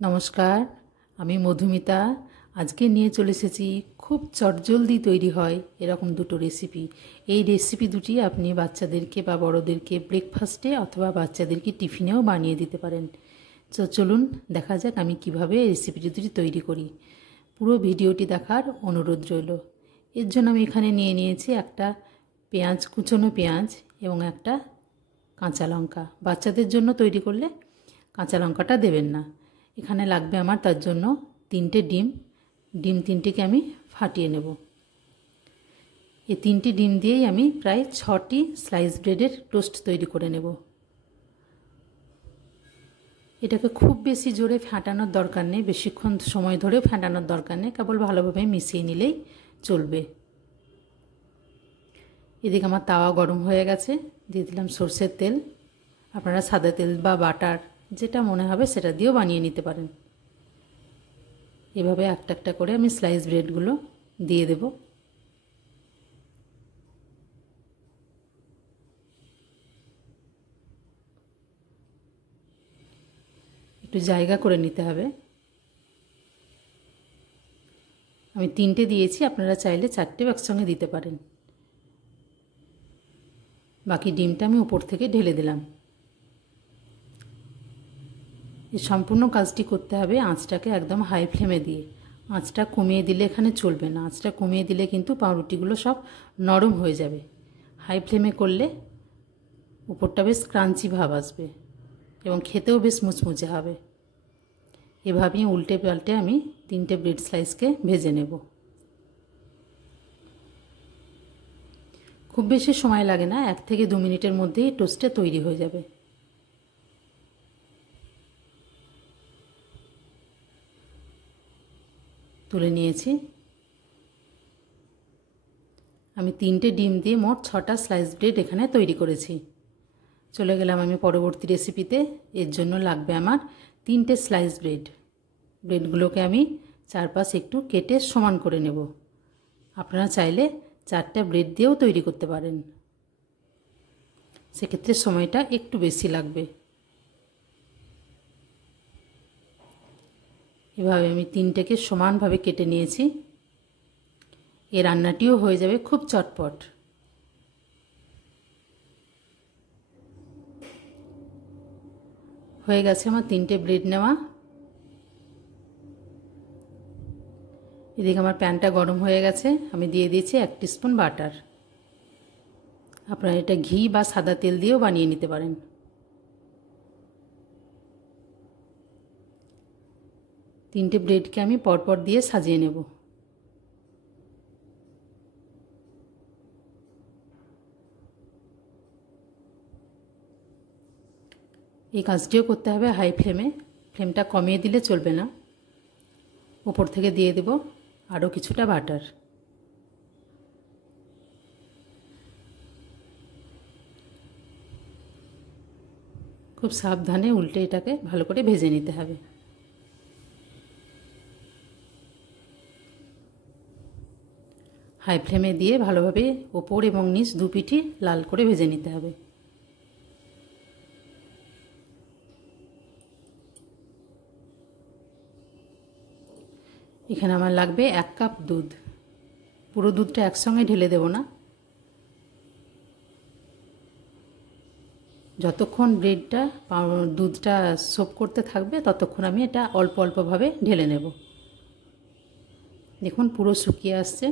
নমস্কার, আমি মধুমিতা। আজকে নিয়ে চলে এসেছি খুব চটজলদি তৈরি হয় এরকম দুটো রেসিপি। এই রেসিপি দুটি আপনি বাচ্চাদেরকে বা বড়োদেরকে ব্রেকফাস্টে অথবা বাচ্চাদেরকে টিফিনেও বানিয়ে দিতে পারেন। তো চলুন দেখা যাক আমি কিভাবে এই রেসিপি দুটি তৈরি করি। পুরো ভিডিওটি দেখার অনুরোধ রইল। এর জন্য আমি এখানে নিয়ে নিয়েছি একটা পেঁয়াজ, কুচনো পেঁয়াজ এবং একটা কাঁচা লঙ্কা। বাচ্চাদের জন্য তৈরি করলে কাঁচা লঙ্কাটা দেবেন না। এখানে লাগবে আমার তার জন্য 3টে ডিম 3টেকে আমি ফাটিয়ে নেব। এই 3টি ডিম দিয়েই আমি প্রায় 6টি স্লাইস ব্রেডের টোস্ট তৈরি করে নেব। এটাকে খুব বেশি জোরে ফাটানোর দরকার নেই, বেশিক্ষণ সময় ধরেও ফাটানোর দরকার নেই, কেবল ভালোভাবে মিশিয়ে নিলেই চলবে। এদিকে আমার তাওয়া গরম হয়ে গেছে, দিয়ে দিলাম সরষের তেল। আপনারা সাদা তেল বা বাটার যেটা মনে হবে সেটা দিয়েও বানিয়ে নিতে পারেন। এভাবে একটা একটা করে আমি স্লাইস ব্রেডগুলো দিয়ে দেব। একটু জায়গা করে নিতে হবে। আমি 3টে দিয়েছি, আপনারা চাইলে 4টে একসঙ্গে দিতে পারেন। বাকি ডিমটা আমি উপর থেকে ঢেলে দিলাম। এই সম্পূর্ণ কাজটি করতে হবে আঁচটাকে একদম হাই ফ্লেমে দিয়ে। আঁচটা কমিয়ে দিলে এখানে চলবে না, আঁচটা কমিয়ে দিলে কিন্তু পাউরুটিগুলো সব নরম হয়ে যাবে। হাই ফ্লেমে করলে উপরটা বেশ ক্রাঞ্চি ভাব আসবে এবং খেতেও বেশ মুচমুচে হবে। এভাবেই উল্টে পাল্টে আমি 3টে ব্রেড স্লাইসকে ভেজে নেব। খুব বেশি সময় লাগে না, 1 থেকে 2 মিনিটের মধ্যেই টোস্টটা তৈরি হয়ে যাবে। তুলে নিয়েছি। আমি 3টে ডিম দিয়ে মোট 6টা স্লাইস ব্রেড এখানে তৈরি করেছি। চলে গেলাম আমি পরবর্তী রেসিপিতে। এর জন্য লাগবে আমার 3টে স্লাইস ব্রেড। ব্রেডগুলোকে আমি চারপাশ একটু কেটে সমান করে নেব। আপনারা চাইলে 4টা ব্রেড দিয়েও তৈরি করতে পারেন, সেক্ষেত্রে সময়টা একটু বেশি লাগবে। এভাবে আমি 3টেকে সমানভাবে কেটে নিয়েছি। এই রান্নাটিও হয়ে যাবে খুব চটপট। হয়ে গেছে আমার 3টে ব্রেড নেওয়া। এদিকে আমার প্যানটা গরম হয়ে গেছে, আমি দিয়ে দিয়েছি 1 টিস্পুন বাটার। আপনারা এটা ঘি বা সাদা তেল দিয়েও বানিয়ে নিতে পারেন। তিনটে ব্রেডকে আমি পরপর দিয়ে সাজিয়ে নেব। এই কাজটিও করতে হবে হাই ফ্লেমে, ফ্লেমটা কমিয়ে দিলে চলবে না। উপর থেকে দিয়ে দেব আরও কিছুটা বাটার। খুব সাবধানে উল্টে এটাকে ভালো করে ভেজে নিতে হবে। হাই ফ্লেমে দিয়ে ভালোভাবে ওপর এবং নিচ দুপিঠই লাল করে ভেজে নিতে হবে। এখানে আমার লাগবে 1 কাপ দুধ। পুরো দুধটা একসঙ্গে ঢেলে দেব না। যতক্ষণ ব্রেডটা দুধটা সোপ করতে থাকবে ততক্ষণ আমি এটা অল্প অল্পভাবে ঢেলে নেব। দেখুন পুরো শুকিয়ে আসছে।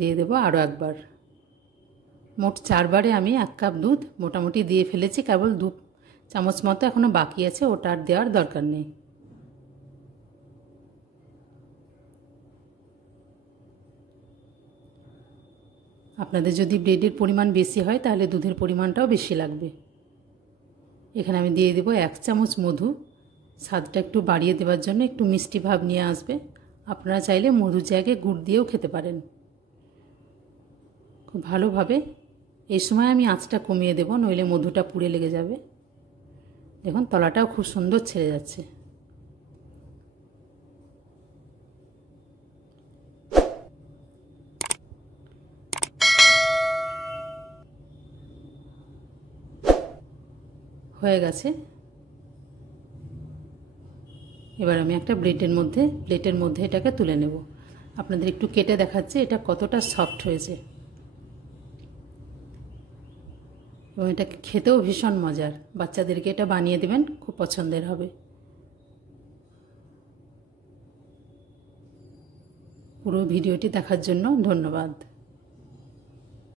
দিয়ে দেবো আরও একবার। মোট 4বারে আমি 1 কাপ দুধ মোটামুটি দিয়ে ফেলেছি, কেবল 2 চামচ মতো এখনও বাকি আছে, ওটা আর দেওয়ার দরকার নেই। আপনাদের যদি ব্রেডের পরিমাণ বেশি হয় তাহলে দুধের পরিমাণটাও বেশি লাগবে। এখানে আমি দিয়ে দেবো 1 চামচ মধু, স্বাদটা একটু বাড়িয়ে দেওয়ার জন্য, একটু মিষ্টি ভাব নিয়ে আসবে। আপনারা চাইলে মধুর জায়গায় গুড় দিয়েও খেতে পারেন। খুব ভালোভাবে, এই সময় আমি আঁচটা কমিয়ে দেব, নইলে মধুটা পুড়ে লেগে যাবে। দেখুন তলাটাও খুব সুন্দর ছেড়ে যাচ্ছে। হয়ে গেছে। এবার আমি একটা প্লেটের মধ্যে এটাকে তুলে নেব। আপনাদের একটু কেটে দেখাচ্ছে এটা কতটা সফট হয়েছে, এবং এটা খেতেও ভীষণ মজার। বাচ্চাদেরকে এটা বানিয়ে দেবেন, খুব পছন্দের হবে। পুরো ভিডিওটি দেখার জন্য ধন্যবাদ।